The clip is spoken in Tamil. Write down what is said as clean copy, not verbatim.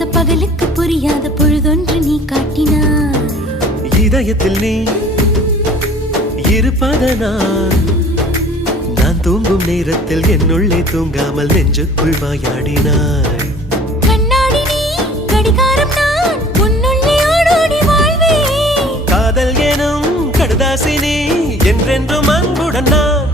புரியாத பகலுக்கு புரியாத பொழுதொன்று நீ காட்டினாய். இதயத்தில் நீ இருப்பதனால் நான் தூங்கும் நேரத்தில் என்னுள்ளே தூங்காமல் நெஞ்சுக்குள் வாயாடினாய். கண்ணாடி நீ கடிகாரம் நான் உன்னுள்ளே ஓடோடி வாழ்வே. காதல் எனும் கடுதாசி நீ என்றென்றும் அன்புடன் நான்